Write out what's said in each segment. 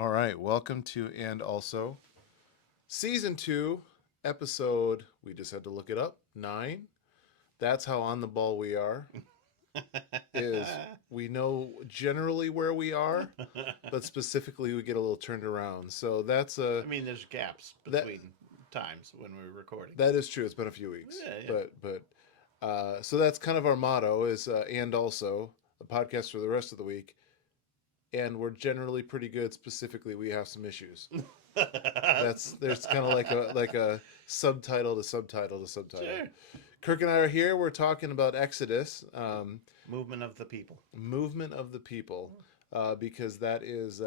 All right, welcome to And Also Season 2, episode, we just had to look it up, 9. That's how on the ball we are, is we know generally where we are, but specifically we get a little turned around. So that's I mean, there's gaps that between times when we're recording. that is true. It's been a few weeks. Yeah, yeah. But so that's kind of our motto is And Also, a podcast for the rest of the week. And we're generally pretty good. Specifically, we have some issues. That's there's kind of like a subtitle to subtitle to subtitle. Sure. Kirk and I are here. We're talking about Exodus, Movement of the people. movement of the people, because that is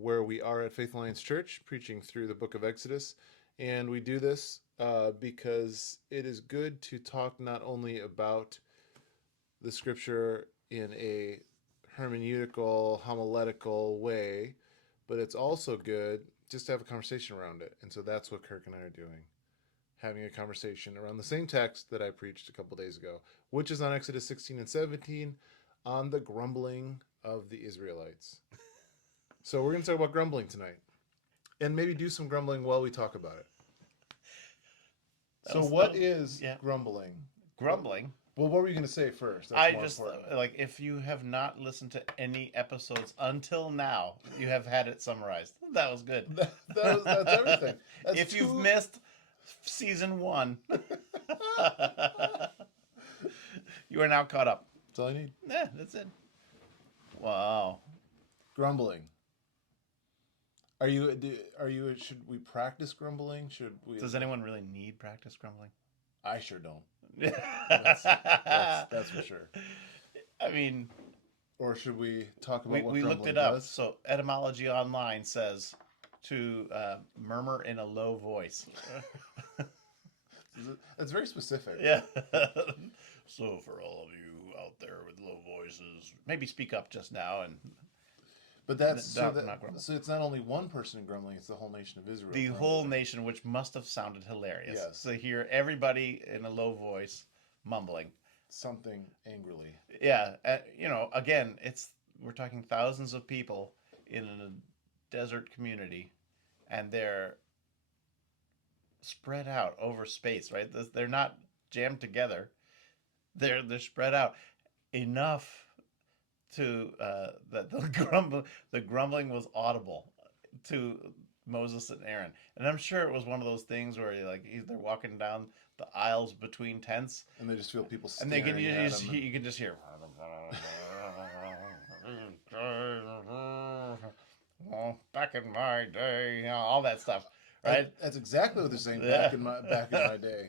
where we are at Faith Alliance Church, preaching through the book of Exodus, and we do this because it is good to talk not only about the scripture in a hermeneutical, homiletical way, but it's also good just to have a conversation around it. And so that's what Kirk and I are doing. Having a conversation around the same text that I preached a couple days ago, which is on Exodus 16 and 17 on the grumbling of the Israelites. So we're going to talk about grumbling tonight and maybe do some grumbling while we talk about it. So, what is grumbling? Grumbling. Well, what were you going to say first? That's I just important. Like if you have not listened to any episodes until now, you have had it summarized. That was good. That's everything. If you've missed season 1, you are now caught up. That's all I need. Yeah, that's it. Wow. Grumbling. Are you? Should we practice grumbling? Should we? Does anyone really need practice grumbling? I sure don't. That's for sure. I mean, or should we talk about what we grumbling looked it up? does? So Etymology Online says to murmur in a low voice. That's very specific. Yeah. So for all of you out there with low voices, maybe speak up just now and. But that's so it's not only one person grumbling; it's the whole nation of Israel. The whole nation, which must have sounded hilarious. Yes. To hear everybody in a low voice mumbling something angrily. Yeah, again, we're talking thousands of people in a desert community, and they're spread out over space. Right? They're not jammed together. They're spread out enough to that the grumbling was audible to Moses and Aaron, and I'm sure it was one of those things where they're walking down the aisles between tents, and they just feel people staring and you can just hear back in my day, all that stuff, right? That's exactly what they're saying. Back in my day,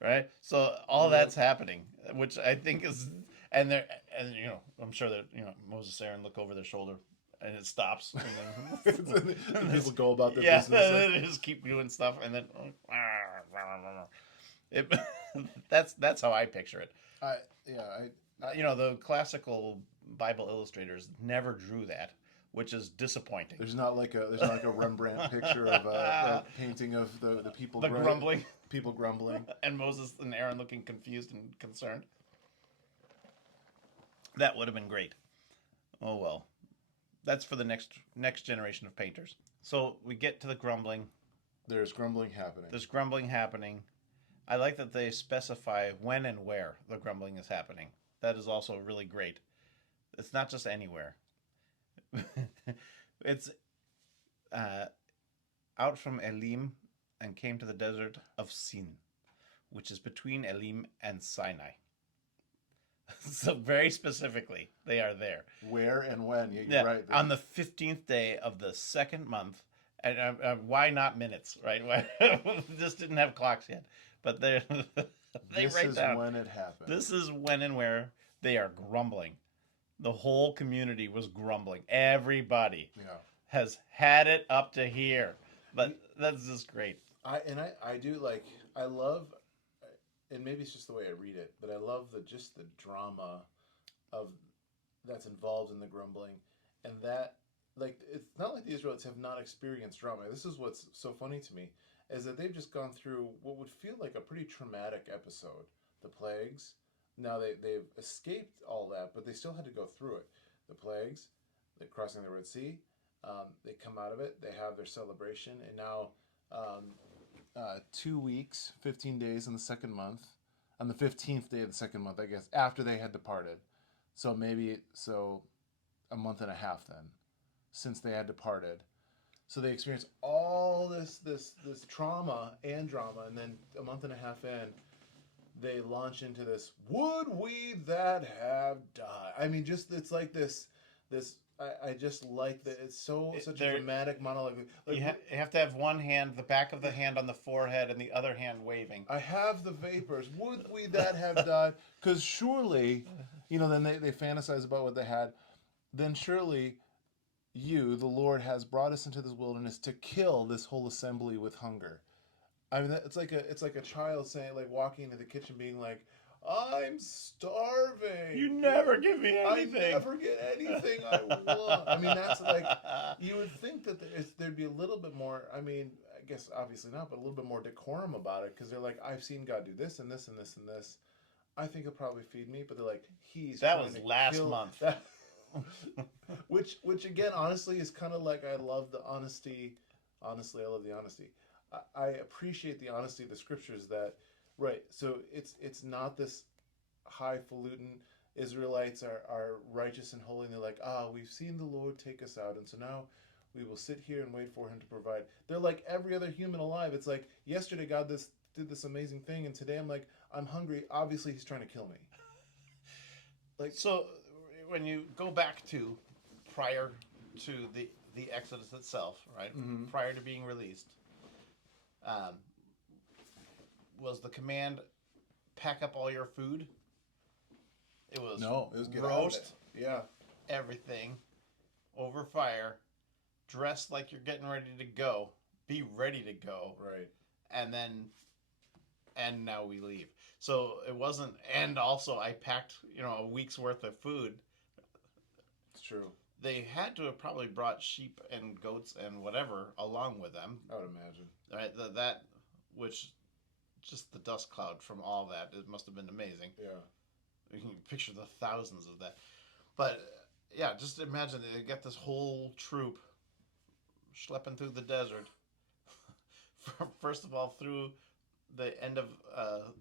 right? So all that's happening, which I think is. And I'm sure that Moses and Aaron look over their shoulder, and it stops. And then people go about their business. Yeah, they just keep doing stuff, and then that's how I picture it. The classical Bible illustrators never drew that, which is disappointing. There's not like a Rembrandt picture of a painting of the people grumbling, people grumbling, and Moses and Aaron looking confused and concerned. That would have been great. Oh well. That's for the next generation of painters. So we get to the grumbling. There's grumbling happening. I like that they specify when and where the grumbling is happening. That is also really great. It's not just anywhere. It's out from Elim and came to the desert of Sin, which is between Elim and Sinai. So very specifically, they are there. Where and when? You're right. On the 15th day of the second month, and why not minutes, right? This didn't have clocks yet, but they this write is down. When it happened. This is when and where they are grumbling. The whole community was grumbling. Everybody has had it up to here, but that's just great. I love. And maybe it's just the way I read it, but I love the drama of that's involved in the grumbling, and that it's not like the Israelites have not experienced drama. This is what's so funny to me, is that they've just gone through what would feel like a pretty traumatic episode, the plagues. Now they've escaped all that, but they still had to go through it. The plagues, the crossing the Red Sea, They come out of it. They have their celebration, and now 2 weeks, 15 days in the second month, on the 15th day of the second month, I guess, after they had departed. So a month and a half then, since they had departed. So they experience all this trauma and drama, and then a month and a half in, they launch into this. Would we that have died? I mean, just it's like this. I just like that. It's such a dramatic monologue. Like, you have to have one hand, the back of the hand on the forehead, and the other hand waving. I have the vapors. Would we that have died? Because surely, then they fantasize about what they had. Then surely you, the Lord, has brought us into this wilderness to kill this whole assembly with hunger. I mean, it's like a child saying, like, walking into the kitchen, being like, "I'm starving. You never give me anything. I never get anything I want." I mean, that's like, you would think that there'd be a little bit more. I mean, I guess obviously not, but a little bit more decorum about it, because they're like, "I've seen God do this and this and this and this. I think he'll probably feed me." But they're like, That was last month. That. which again, honestly, is kind of like, I love the honesty. Honestly, I love the honesty. I appreciate the honesty of the scriptures, that, right, so it's not this highfalutin Israelites are righteous and holy, and they're like, we've seen the Lord take us out, and so now we will sit here and wait for him to provide. They're like every other human alive. It's like, yesterday God did this amazing thing, and today I'm like, I'm hungry. Obviously he's trying to kill me. Like, so when you go back to prior to the Exodus itself, right? Mm-hmm. Prior to being released, was the command, pack up all your food? It was get roast yeah, everything over fire, dress like you're getting ready to go, be ready to go, right, and now we leave. So it wasn't, and also I packed a week's worth of food. it's true. They had to have probably brought sheep and goats and whatever along with them. I would imagine. Right, that which just the dust cloud from all that, it must have been amazing. Yeah. You can picture the thousands of that. But yeah, just imagine they get this whole troop schlepping through the desert. First of all, through the end of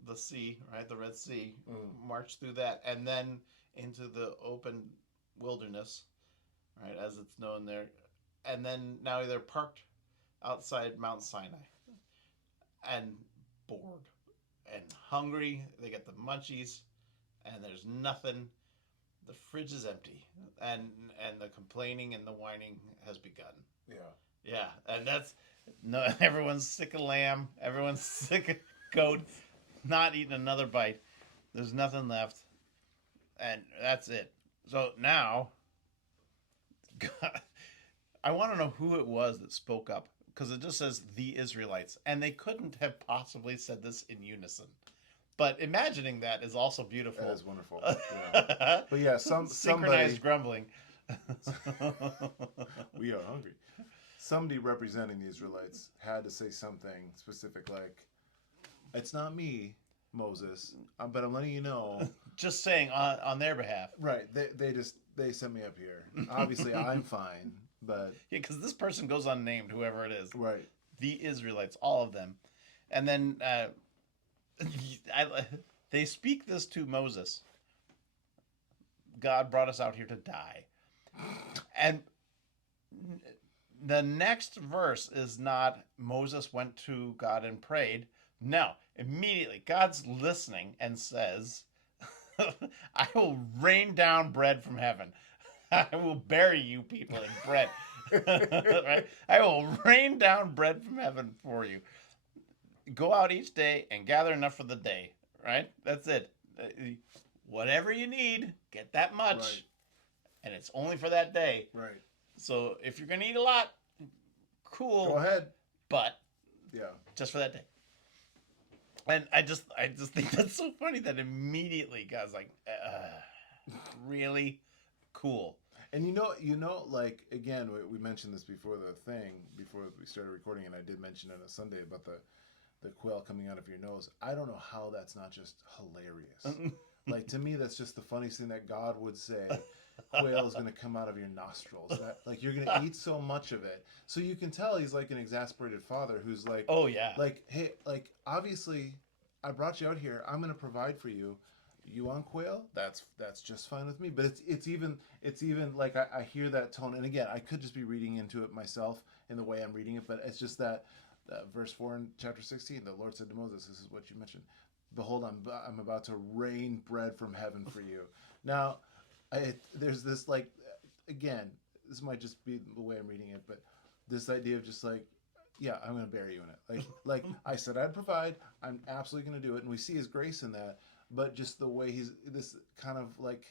the sea, right, the Red Sea, march through that, and then into the open wilderness, right, as it's known there. And then now they're parked outside Mount Sinai and bored and hungry. They get the munchies, and there's nothing. The fridge is empty, and the complaining and the whining has begun. Yeah, and that's everyone's sick of lamb. Everyone's sick of goat. Not eating another bite. There's nothing left, and that's it. So now, God, I want to know who it was that spoke up, because it just says the Israelites, and they couldn't have possibly said this in unison. But imagining that is also beautiful. That is wonderful. Yeah. But yeah, synchronized grumbling. We are hungry. Somebody representing the Israelites had to say something specific, like, "It's not me, Moses, but I'm letting you know." Just saying on their behalf. Right. They sent me up here. Obviously, I'm fine, but yeah, because this person goes unnamed, whoever it is. Right. The Israelites, all of them, and then they speak this to Moses. God brought us out here to die, and the next verse is not Moses went to God and prayed. No, immediately God's listening and says, "I will rain down bread from heaven. I will bury you people in bread. Right? I will rain down bread from heaven for you. Go out each day and gather enough for the day." Right? That's it. Whatever you need, get that much. Right. And it's only for that day. Right. So if you're going to eat a lot, cool. Go ahead. But yeah, just for that day. And I just think that's so funny that immediately God's like, really cool. And like, again, we mentioned this before we started recording, and I did mention it on Sunday about the quail coming out of your nose. I don't know how that's not just hilarious. Like, to me, that's just the funniest thing that God would say. quail is going to come out of your nostrils. That like you're going to eat so much of it. So you can tell he's like an exasperated father who's Oh yeah. like, hey, like obviously I brought you out here. I'm going to provide for you. You want quail? That's just fine with me. But it's even like I hear that tone. And again, I could just be reading into it myself in the way I'm reading it. But it's just that verse 4 in chapter 16. The Lord said to Moses, "This is what you mentioned. Behold, I'm about to rain bread from heaven for you." Now, there's this like again, this might just be the way I'm reading it, but this idea of just like, yeah, I'm going to bury you in it. Like I said, I'd provide. I'm absolutely going to do it, and we see His grace in that. But just the way he's this kind of like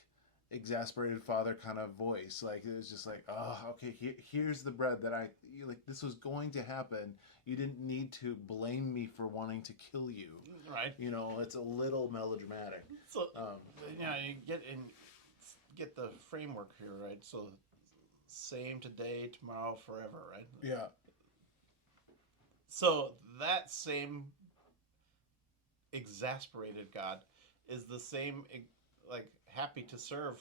exasperated father kind of voice, like it was just like, oh, okay, here's the bread that like. This was going to happen. You didn't need to blame me for wanting to kill you. Right. You know, it's a little melodramatic. So you get the framework here, right? So same today, tomorrow, forever, right? Yeah. So that same exasperated God is the same like happy to serve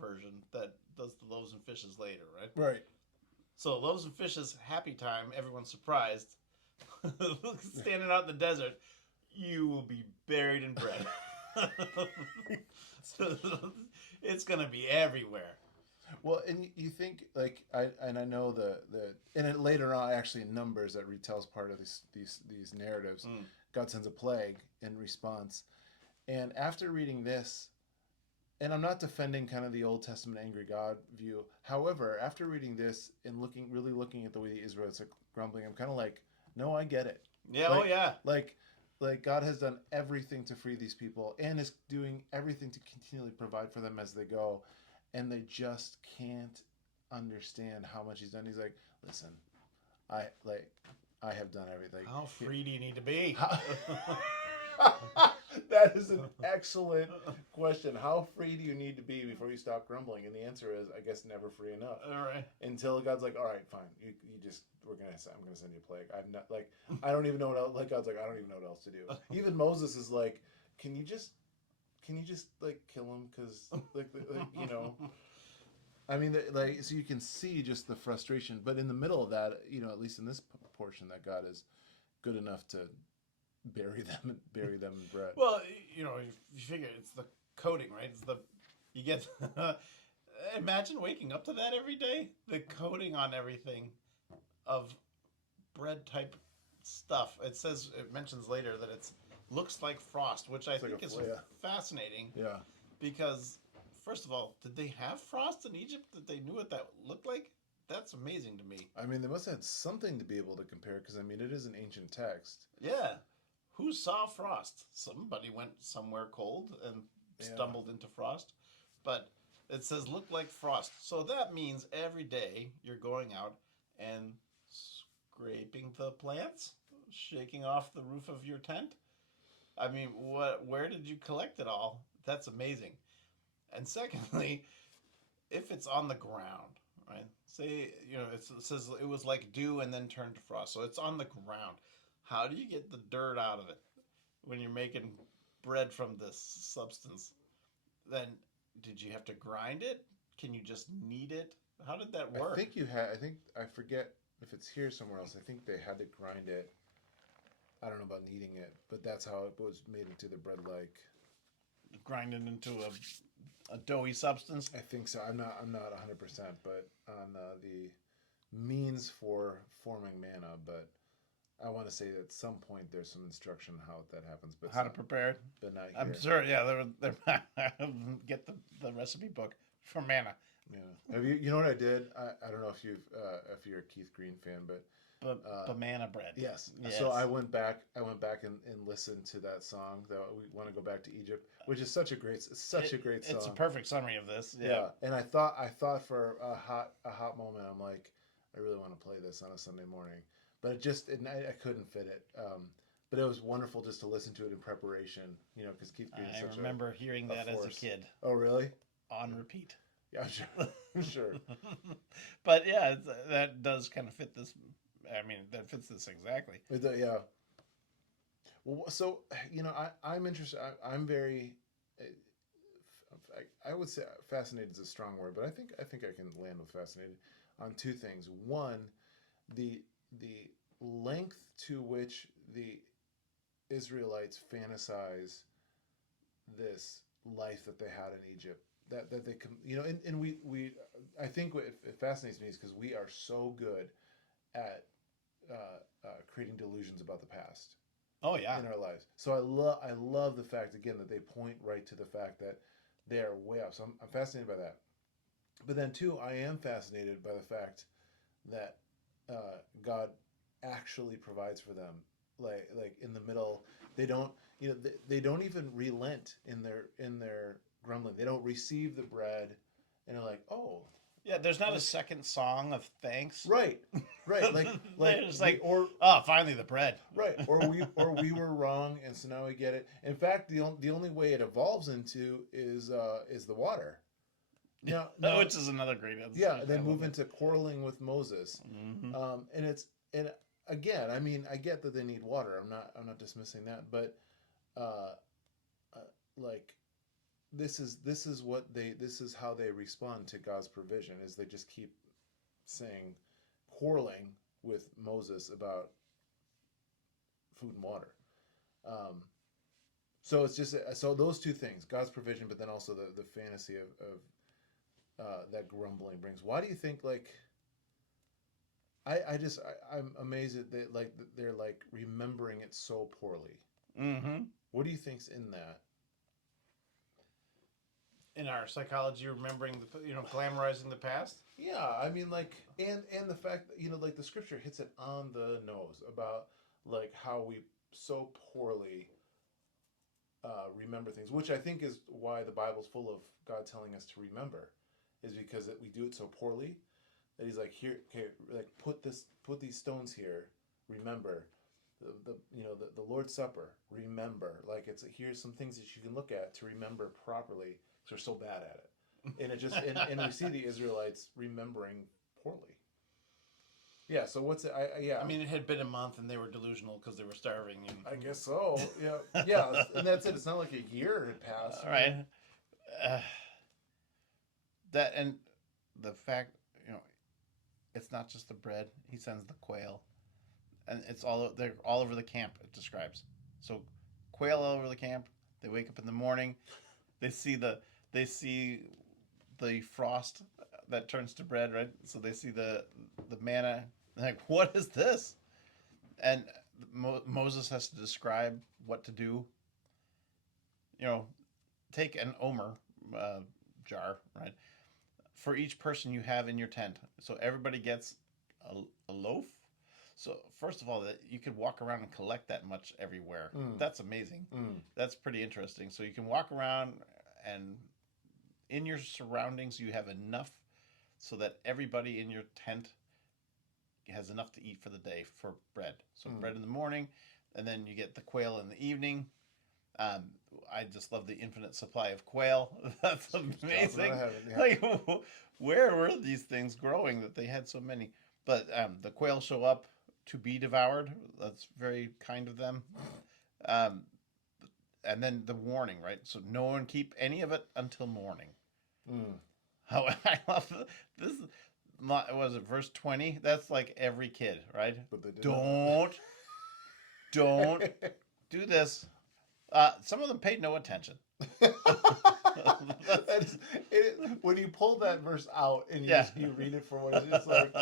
version that does the loaves and fishes later, right? Right. So loaves and fishes, happy time, everyone's surprised. Standing out in the desert, you will be buried in bread. It's gonna be everywhere. Well, and you think like I know and it later on actually in Numbers that retells part of these narratives. God sends a plague in response, and after reading this, and I'm not defending kind of the Old Testament angry God view. However, after reading this and really looking at the way the Israelites are grumbling, I'm kind of like, no, I get it. Yeah. Like, Oh yeah. Like God has done everything to free these people and is doing everything to continually provide for them as they go, and they just can't understand how much He's done. He's like, listen, I have done everything. How free do you need to be? That is an excellent question. How free do you need to be before you stop grumbling? And the answer is, I guess, never free enough. All right. Until God's like, all right, fine. You just I'm gonna send you a plague. I'm not like I don't even know what else. Like God's like, I don't even know what else to do. Even Moses is like, can you just like kill him? Because like you know. I mean, like, so you can see just the frustration, but in the middle of that, you know, at least in this portion, that God is good enough to bury them in bread. Well, you know, you figure it's the coating, right? It's you get. Imagine waking up to that every day. The coating on everything of bread type stuff. It mentions later that it looks like frost, which I think is fascinating. Yeah. Because first of all, did they have frost in Egypt that they knew what that looked like? That's amazing to me. I mean, they must have had something to be able to compare because, I mean, it is an ancient text. Yeah. Who saw frost? Somebody went somewhere cold and stumbled into frost. But it says look like frost. So that means every day you're going out and scraping the plants, shaking off the roof of your tent. I mean, where did you collect it all? That's amazing. And secondly, if it's on the ground, right? Say, you know, it says it was like dew and then turned to frost. So it's on the ground. How do you get the dirt out of it when you're making bread from this substance? Then did you have to grind it? Can you just knead it? How did that work? I forget if it's here somewhere else. I think they had to grind it. I don't know about kneading it, but that's how it was made into the bread like. Grind it into a doughy substance? I think so. I'm not 100%, but on the means for forming manna, but I want to say that at some point there's some instruction how that happens, but how to prepare it. But not here. I'm sure. Yeah, get the recipe book for manna. Yeah. Have you know what I did? I don't know if you're a Keith Green fan, but banana bread. Yes. So I went back and listened to that song. That we want to go back to Egypt, which is such a great song. It's a perfect summary of this. Yeah. And I thought for a hot moment, I'm like, I really want to play this on a Sunday morning, but I couldn't fit it. But it was wonderful just to listen to it in preparation, you know, because Keith Green is such remember hearing that as a kid. Oh, really? On repeat. Yeah, sure. Sure. But yeah, that does kind of fit this. I mean, that fits this exactly. Yeah. Well, so, you know, I'm interested. I'm very I would say fascinated is a strong word, but I think I can land with fascinated on two things. One, the length to which the Israelites fantasize this life that they had in Egypt. That they come, and we I think what it fascinates me is because we are so good at creating delusions about the past Oh yeah. in our lives. So I love the fact again that they point right to the fact that they are way off. So I'm fascinated by that. But then too, I am fascinated by the fact that God actually provides for them. Like in the middle, they don't they don't even relent in their grumbling. They don't receive the bread, and they're like, oh, Yeah, there's not a like second song of thanks. right, right, They're just we like, or oh, finally the bread. right, or we were wrong, and so now we get it. In fact, the only way it evolves into is the water. Now, Which is another great yeah, illustration. they I love move it. into quarreling with Moses, Hmm. and again, I mean, I get that they need water. I'm not dismissing that, but uh, like this is how they respond to God's provision is they just keep saying quarreling with Moses about food and water. Um, so it's just so those two things, God's provision, but then also the fantasy of that grumbling brings. Why do you think like I'm amazed that they're like remembering it so poorly. Hmm. What do you think's in that? In our psychology, remembering glamorizing the past. Yeah, I mean like and the fact that like the scripture hits it on the nose about like how we so poorly remember things, which I think is why the Bible's full of God telling us to remember, is because that we do it so poorly that He's like here, okay, like put these stones here, remember the the Lord's Supper, remember, like it's here's some things that you can look at to remember properly because we're so bad at it, and it just and we see the Israelites remembering poorly. Yeah, so what's it? Yeah, I mean, it had been a month and they were delusional because they were starving. I guess so. Yeah, yeah, and that's it. It's not like a year had passed. All right. Uh, that and the fact, it's not just the bread. He sends the quail, and they're all over the camp. It describes so quail all over the camp. They wake up in the morning. They see they see the frost that turns to bread, right? So they see the manna. They're like, what is this? And Moses has to describe what to do. You know, take an omer uh, jar, right? For each person you have in your tent. So everybody gets a loaf. So first of all, that you could walk around and collect that much everywhere. Mm, That's amazing. mm, That's pretty interesting. So you can walk around and in your surroundings you have enough so that everybody in your tent has enough to eat for the day for bread. So mm. bread in the morning, and then you get the quail in the evening. Um, I just love the infinite supply of quail. That's amazing. Yeah. Like, where were these things growing that they had so many? But the quail show up to be devoured. That's very kind of them. Um, and then the warning, right? So no one keep any of it until morning. Mm. How I love this. Was it verse 20? That's like every kid, right? But they did Don't, don't do this. Some of them paid no attention. That's, when you pull that verse out and Yeah. you read it for what it is, it's like,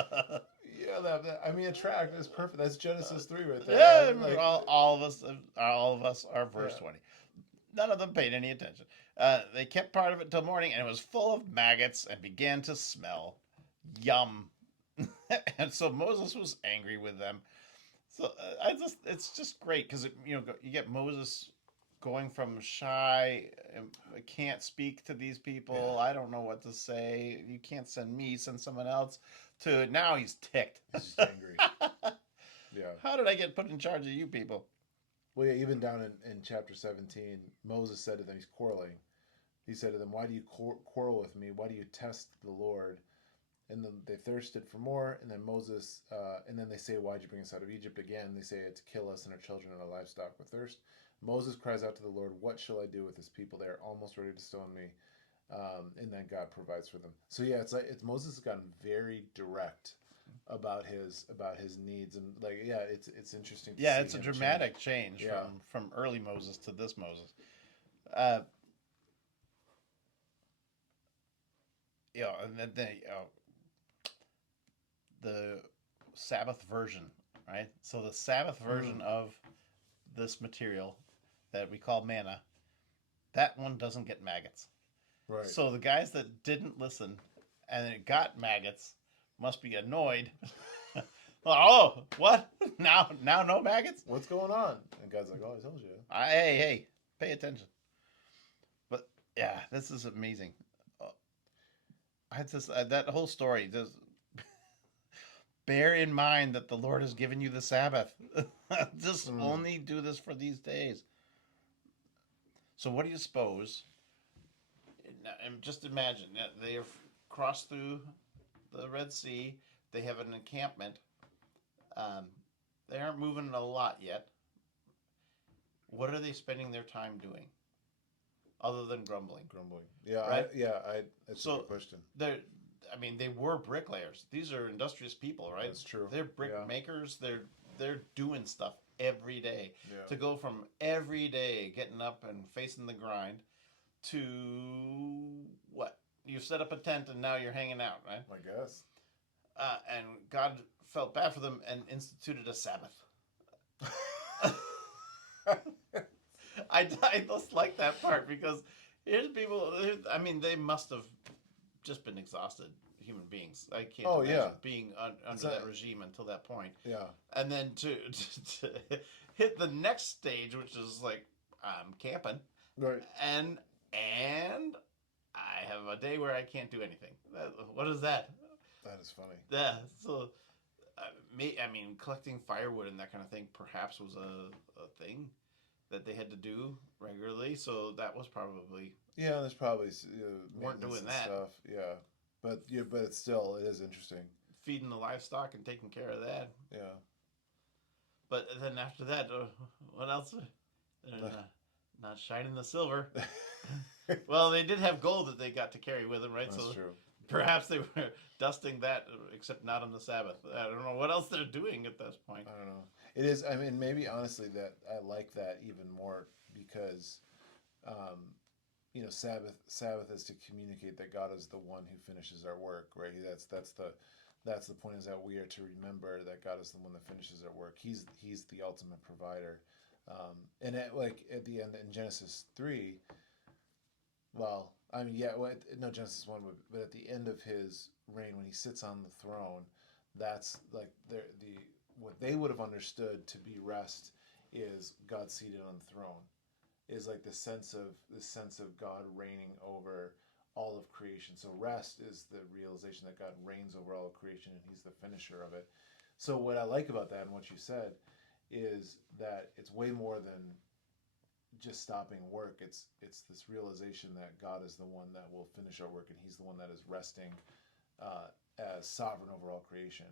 yeah, I mean, a track is perfect. That's Genesis 3 right there. Yeah, Like, all of us are verse yeah. 20. None of them paid any attention. They kept part of it till morning, and it was full of maggots and began to smell. Yum. And so Moses was angry with them. So it's just great because you get Moses going from shy, can't speak to these people. Yeah. I don't know what to say. You can't send me, send someone else. To now he's ticked. He's just angry. Yeah. How did I get put in charge of you people? Well, yeah, even down in chapter 17, Moses said to them, he's quarreling. He said to them, why do you quarrel with me? Why do you test the Lord? And then they thirsted for more. And then and then they say, why'd you bring us out of Egypt again? They say, to kill us and our children and our livestock with thirst. Moses cries out to the Lord, what shall I do with this people? They are almost ready to stone me. and then God provides for them. So yeah, it's like Moses has gotten very direct about his needs, and like yeah, it's interesting to Yeah, see it's a him change. dramatic change Yeah. from early Moses to this Moses. Uh, and then the Sabbath version, right? So the Sabbath version of this material that we call manna, that one doesn't get maggots. Right. So the guys that didn't listen and it got maggots must be annoyed. Oh, what? Now no maggots? What's going on? And God's like, oh, I told you. Hey, pay attention. But yeah, this is amazing. I just that whole story. Just bear in mind that the Lord has given you the Sabbath. Just only do this for these days. So what do you suppose? And just imagine they have crossed through the Red Sea. They have an encampment. Um, they aren't moving a lot yet. What are they spending their time doing, other than grumbling? Grumbling. Yeah, Right. That's a So good question. they were bricklayers. These are industrious people, right? That's true. They're brick Yeah. makers. They're doing stuff every day. Yeah. To go from every day getting up and facing the grind to what? You set up a tent and now you're hanging out, right? I guess. And God felt bad for them and instituted a Sabbath. I just like that part because here's people. I mean, they must have just been exhausted human beings. I can't imagine being under that regime until that point. Yeah. And then to hit the next stage, which is like I'm camping, right? And I have a day where I can't do anything. What is that? That is funny. Yeah. So, I mean, collecting firewood and that kind of thing perhaps was a thing that they had to do regularly. So that was probably there's probably weren't doing that stuff. Yeah, but it is interesting. Feeding the livestock and taking care of that. Yeah. But then after that, what else? They're not shining the silver. Well, they did have gold that they got to carry with them, right? That's true. Perhaps they were dusting that, except not on the Sabbath. I don't know what else they're doing at this point. I don't know. It is. I mean, maybe honestly, that I like that even more because, Sabbath is to communicate that God is the one who finishes our work, right? That's the point, is that we are to remember that God is the one that finishes our work. He's the ultimate provider. And at the end in Genesis 3, well, I mean, no, Genesis 1, but at the end of his reign, when he sits on the throne, that's like what they would have understood to be rest is God seated on the throne, is like the sense of God reigning over all of creation. So rest is the realization that God reigns over all of creation and he's the finisher of it. So what I like about that and what you said is that it's way more than just stopping work. It's this realization that God is the one that will finish our work and he's the one that is resting as sovereign over all creation.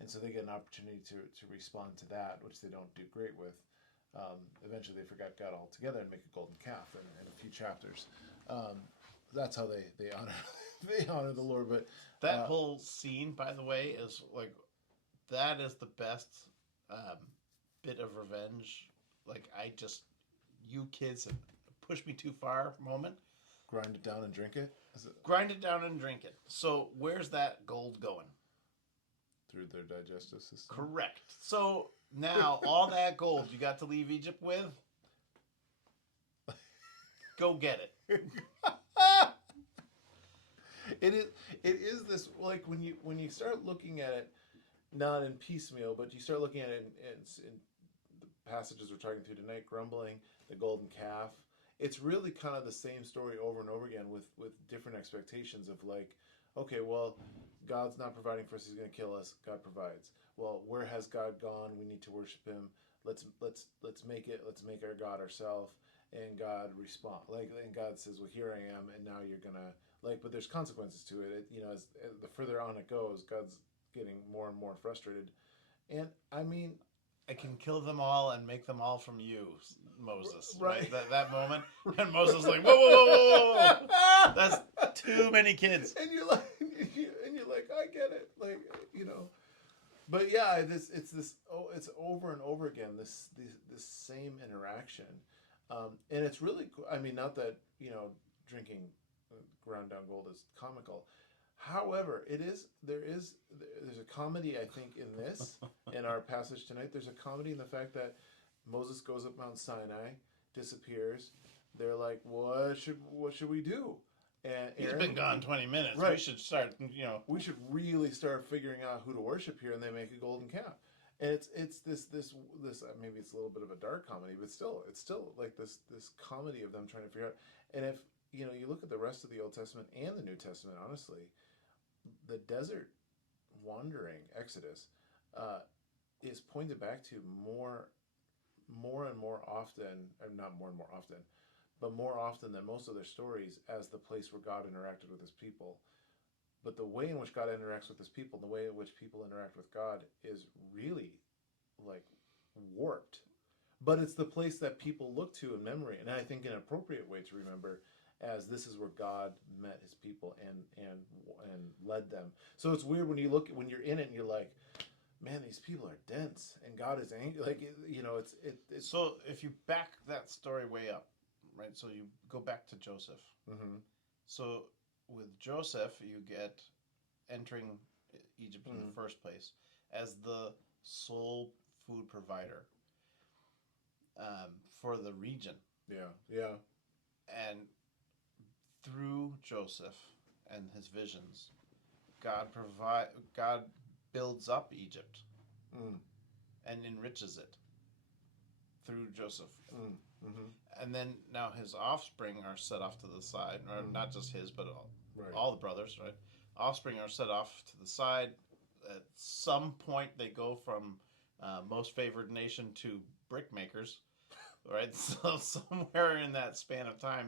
And so they get an opportunity to respond to that, which they don't do great with. Eventually they forgot God altogether and make a golden calf in a few chapters. That's how they honor they honor the Lord. But that whole scene, by the way, is like that is the best bit of revenge. Like you kids have pushed me too far moment. Grind it down and drink it? Grind it down and drink it. So where's that gold going? Through their digestive system. Correct. So now all that gold you got to leave Egypt with, go get it. It is this, like, when you start looking at it, not in piecemeal, but you start looking at it in the passages we're talking through tonight, grumbling, the golden calf. It's really kind of the same story over and over again with different expectations of, like, okay, well, God's not providing for us, he's going to kill us. God provides. Well, where has God gone? We need to worship him. Let's make our God ourselves. And God respond, and God says, well, here I am, and now you're gonna, but there's consequences to it. As the further on it goes, God's getting more and more frustrated. And I mean, I can kill them all and make them all from you, Moses. Right. That moment, and Moses is like, whoa, whoa, whoa, whoa, whoa. That's too many kids. And you're like, I get it, like, you know. But yeah, it's over and over again, this same interaction, and it's really cool. I mean, not that drinking ground down gold is comical. However, there's a comedy, I think, in this, in our passage tonight. There's a comedy in the fact that Moses goes up Mount Sinai, disappears. They're like, what should we do? And He's Aaron, been gone 20 minutes. Right. We should start, we should really start figuring out who to worship here, and they make a golden calf. And it's this maybe it's a little bit of a dark comedy, but it's still like this comedy of them trying to figure out. And if you look at the rest of the Old Testament and the New Testament, honestly, the desert wandering Exodus is pointed back to more and more often, or not more and more often, but more often than most of their stories, as the place where God interacted with his people. But the way in which God interacts with his people, the way in which people interact with God, is really like warped. But it's the place that people look to in memory, and I think an appropriate way to remember, as this is where God met his people and led them. So it's weird when you're in it and you're like, man, these people are dense, and God is angry. Like it's. So if you back that story way up, right? So you go back to Joseph. Mm-hmm. So with Joseph, you get entering Egypt in the first place as the sole food provider for the region. Yeah. And through Joseph and his visions, God builds up Egypt and enriches it through Joseph. Mm-hmm. And then now his offspring are set off to the side, or not just his, but all the brothers, right? Offspring are set off to the side. At some point, they go from most favored nation to brick makers, right? So somewhere in that span of time,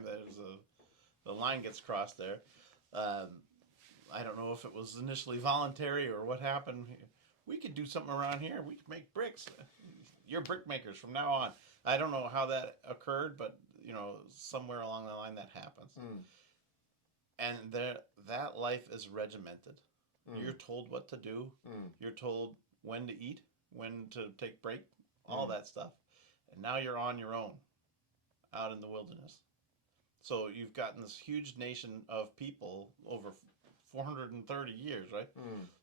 the line gets crossed there. I don't know if it was initially voluntary or what happened. We could do something around here. We could make bricks. You're brick makers from now on. I don't know how that occurred, but somewhere along the line that happens. And that life is regimented. You're told what to do. You're told when to eat, when to take break, all that stuff. And now you're on your own out in the wilderness. So you've gotten this huge nation of people over 430 years, right?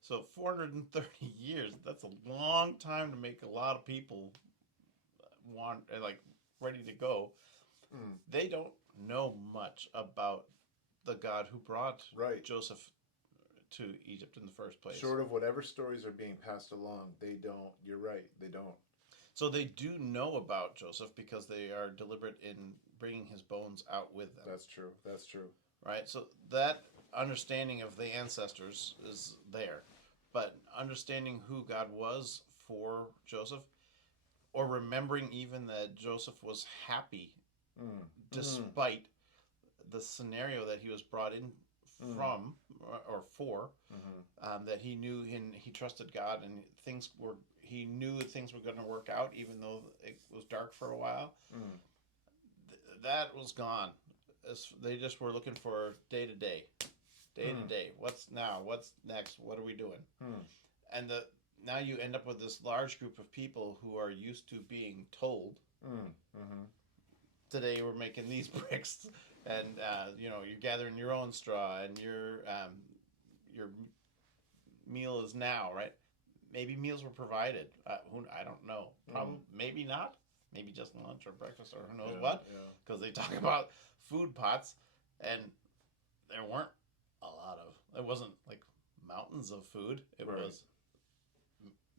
So 430 years, that's a long time to make a lot of people ready to go. They don't know much about the God who brought Joseph to Egypt in the first place. Short of whatever stories are being passed along, they don't. You're right, they don't. So they do know about Joseph because they are deliberate in bringing his bones out with them. That's true. Right? So that understanding of the ancestors is there. But understanding who God was for Joseph, or remembering even that Joseph was happy despite the scenario that he was brought in from or for, that he knew and he trusted God, and he knew things were going to work out even though it was dark for a while. That was gone. They just were looking for day to day. What's now? What's next? What are we doing? And now you end up with this large group of people who are used to being told. Today we're making these bricks, and you're gathering your own straw, and your meal is now, right? Maybe meals were provided. I don't know. Probably, maybe not. Maybe just lunch or breakfast or who knows what. Because they talk about food pots, and there weren't a lot of. It wasn't like mountains of food. It was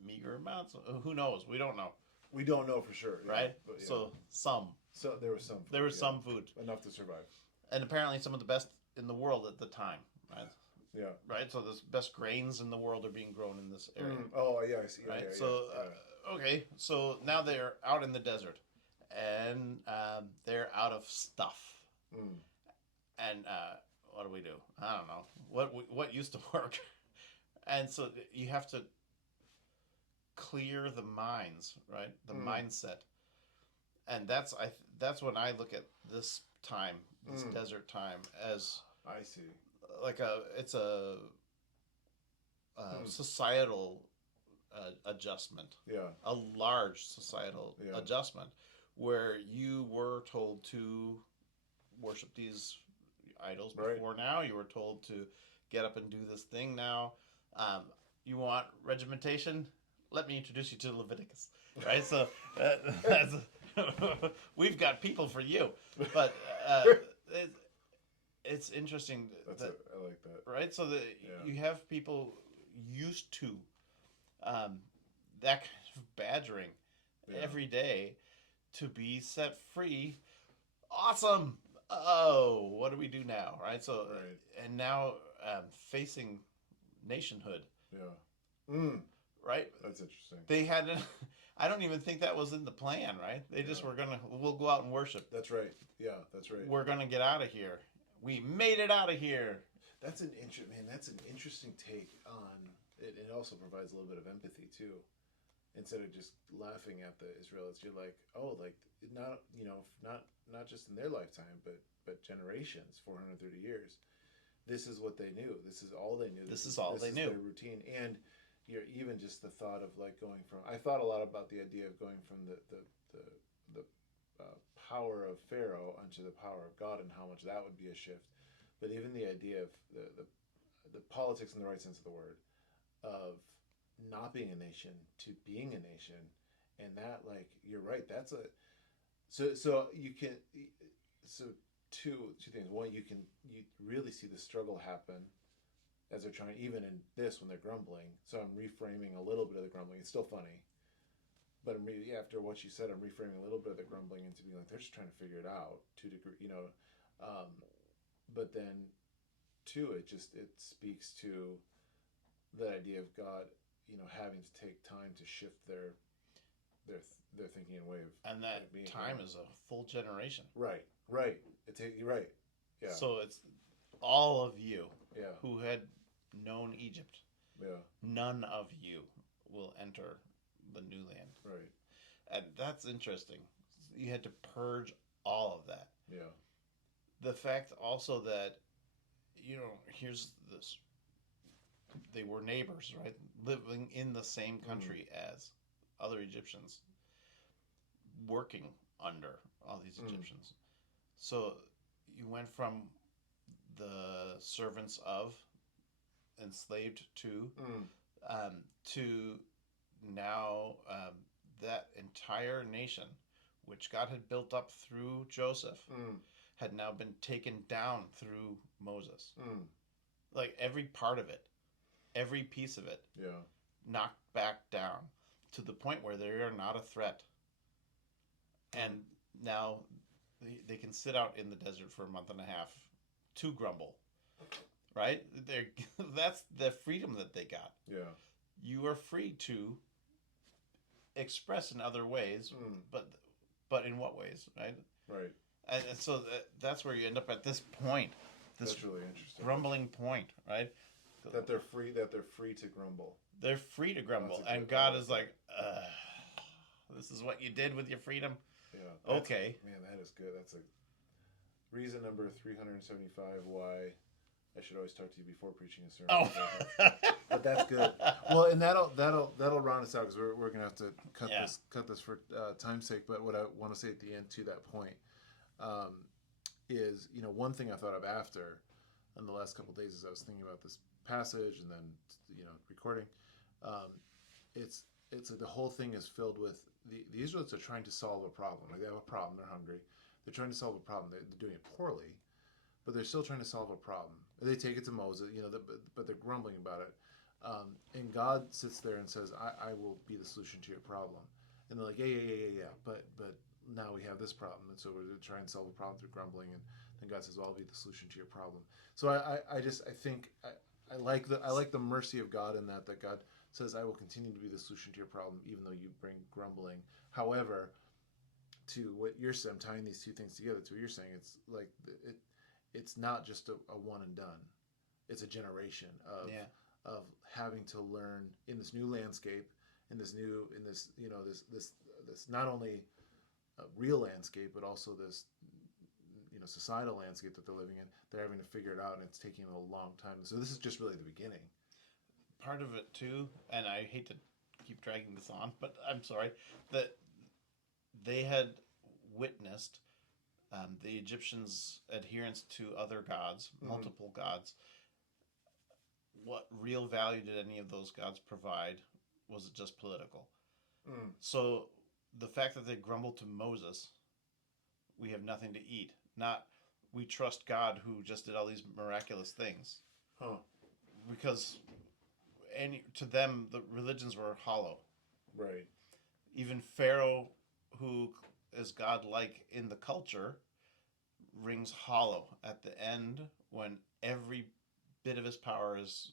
meager amounts. Who knows? We don't know. We don't know for sure, right? But, So some. So there was some. Food, there was some food, enough to survive, and apparently some of the best in the world at the time, right? Yeah. Right. So the best grains in the world are being grown in this area. Oh yeah, I see. Right. Yeah, so okay. So now they're out in the desert, and they're out of stuff. And what do we do? I don't know. What used to work, and so you have to clear the minds, right? The Mm. mindset, and that's when I look at this time, this Mm. desert time, as I see. like it's a Mm. societal adjustment, Yeah. a large societal Yeah. adjustment, where you were told to worship these idols Right. before now. You were told to get up and do this thing now. Um, you want regimentation? Let me introduce you to Leviticus, right? So that's, we've got people for you, but it, it's interesting I like that. right? So that Yeah. you have people used to um, that kind of badgering every day to be set free. Awesome. Oh, what do we do now, right? So, Right. and now facing nationhood, Yeah. Mm. right? That's interesting. They had, I don't even think that was in the plan, right? They just were we'll go out and worship. That's right. Yeah, that's right. We're gonna get out of here. We made it out of here. That's an interesting take on it. It also provides a little bit of empathy too. Instead of just laughing at the Israelites, you're like, oh, like not not just in their lifetime, but generations, 430 years. This is what they knew. This is all they knew. This is all they knew. Their routine, and you're even just the thought of like going from. I thought a lot about the idea of going from the power of Pharaoh unto the power of God, and how much that would be a shift. But even the idea of the politics in the right sense of the word, of not being a nation to being a nation, and that, like, you're right, that's a so you can so two things. One, you really see the struggle happen as they're trying, even in this, when they're grumbling. So I'm reframing a little bit of the grumbling. It's still funny, but after what you said, I'm reframing a little bit of the grumbling into being like, they're just trying to figure it out to a degree, but then two, it speaks to the idea of God, having to take time to shift their thinking and way of, and that being, time is a full generation. Right. You're right. Yeah. So it's all of you Yeah. who had known Egypt. Yeah. None of you will enter the new land. Right. And that's interesting. You had to purge all of that. Yeah. The fact also that, here's this. They were neighbors, right? Living in the same country as other Egyptians, working under all these Egyptians. So you went from the servants of, enslaved to now that entire nation, which God had built up through Joseph, had now been taken down through Moses. Like every part of it, every piece of it, knocked back down to the point where they are not a threat. And now they can sit out in the desert for a month and a half to grumble, right? That's the freedom that they got. Yeah. You are free to express in other ways, but in what ways, right? Right. And so that's where you end up at this point. That's really interesting. Grumbling point, right? That they're free. That they're free to grumble. They're free to grumble, and God is like, "This is what you did with your freedom." Yeah. Okay. Man, that is good. That's a reason number 375 why I should always talk to you before preaching a sermon. Oh. But that's good. Well, and that'll round us out, because we're gonna have to cut this for time's sake. But what I want to say at the end to that point is, one thing I thought of after in the last couple of days as I was thinking about this passage and then recording, it's like the whole thing is filled with the Israelites are trying to solve a problem. Like, they have a problem, they're hungry, they're trying to solve a problem. They're doing it poorly, but they're still trying to solve a problem. They take it to Moses, but they're grumbling about it. And God sits there and says, I will be the solution to your problem. And they're like, yeah. But now we have this problem. And so we're trying to solve a problem through grumbling. And then God says, well, I'll be the solution to your problem. So I think I like the mercy of God in that God says, I will continue to be the solution to your problem, even though you bring grumbling. However, to what you're saying, I'm tying these two things together to what you're saying, it's like it's not just a one and done. It's a generation of having to learn in this new landscape in this new in this this not only real landscape but also this societal landscape that they're living in. They're having to figure it out, and it's taking them a long time. So this is just really the beginning. Part of it too, and I hate to keep dragging this on, but I'm sorry, that they had witnessed the Egyptians' adherence to other gods, multiple gods. What real value did any of those gods provide? Was it just political? So the fact that they grumbled to Moses, we have nothing to eat, not we trust God who just did all these miraculous things. Huh. Because to them, the religions were hollow. Right. Even Pharaoh, who is godlike in the culture, rings hollow at the end when every bit of his power is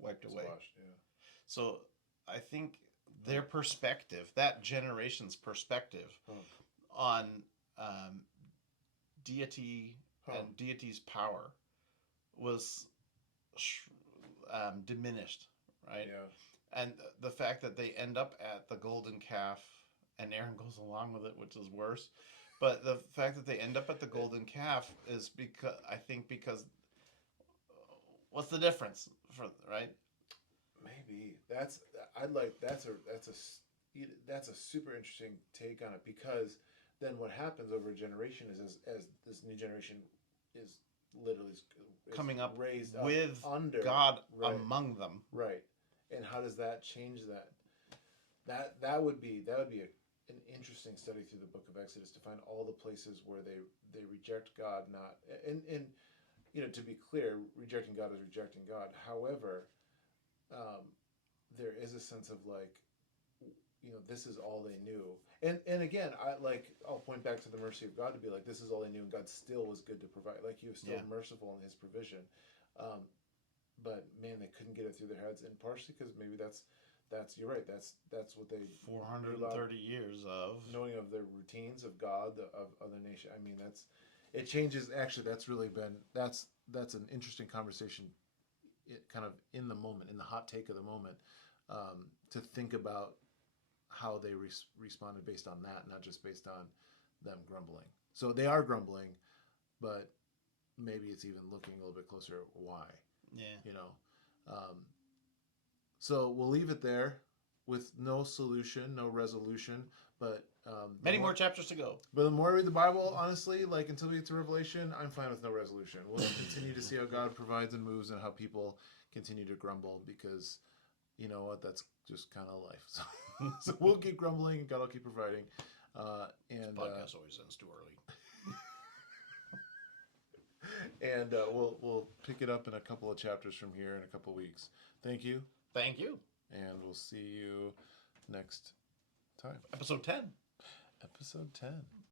wiped away. Squashed, yeah. So I think their perspective, that generation's perspective on deity and deity's power was diminished, right? Yeah. And the fact that they end up at the golden calf, and Aaron goes along with it, which is worse. But the fact that they end up at the golden calf is because what's the difference, right? Maybe that's a super interesting take on it, because then what happens over a generation is as this new generation is literally coming up raised with up under God among them, right? And how does that change that? That would be an interesting study through the book of Exodus, to find all the places where they reject God, not and to be clear, rejecting God is rejecting God. However, there is a sense of like, this is all they knew. And again, I'll point back to the mercy of God, to be like, this is all they knew, and God still was good to provide. Like, he was still merciful in his provision. But man, they couldn't get it through their heads, and partially because maybe that's you're right. That's what they 430 years of knowing of the routines of God, of other nation. I mean, it changes. Actually, that's an interesting conversation. Kind of in the moment, in the hot take of the moment, to think about how they responded based on that, not just based on them grumbling. So they are grumbling, but maybe it's even looking a little bit closer at why. Yeah. So we'll leave it there with no solution, no resolution, but many more chapters to go. But the more I read the Bible, honestly, like until we get to Revelation, I'm fine with no resolution. We'll continue to see how God provides and moves, and how people continue to grumble, because you know what, that's just kind of life. So we'll keep grumbling, and God will keep providing. And this podcast always ends too early. And we'll pick it up in a couple of chapters from here in a couple of weeks. Thank you. Thank you. And we'll see you next time. Episode 10. Episode 10.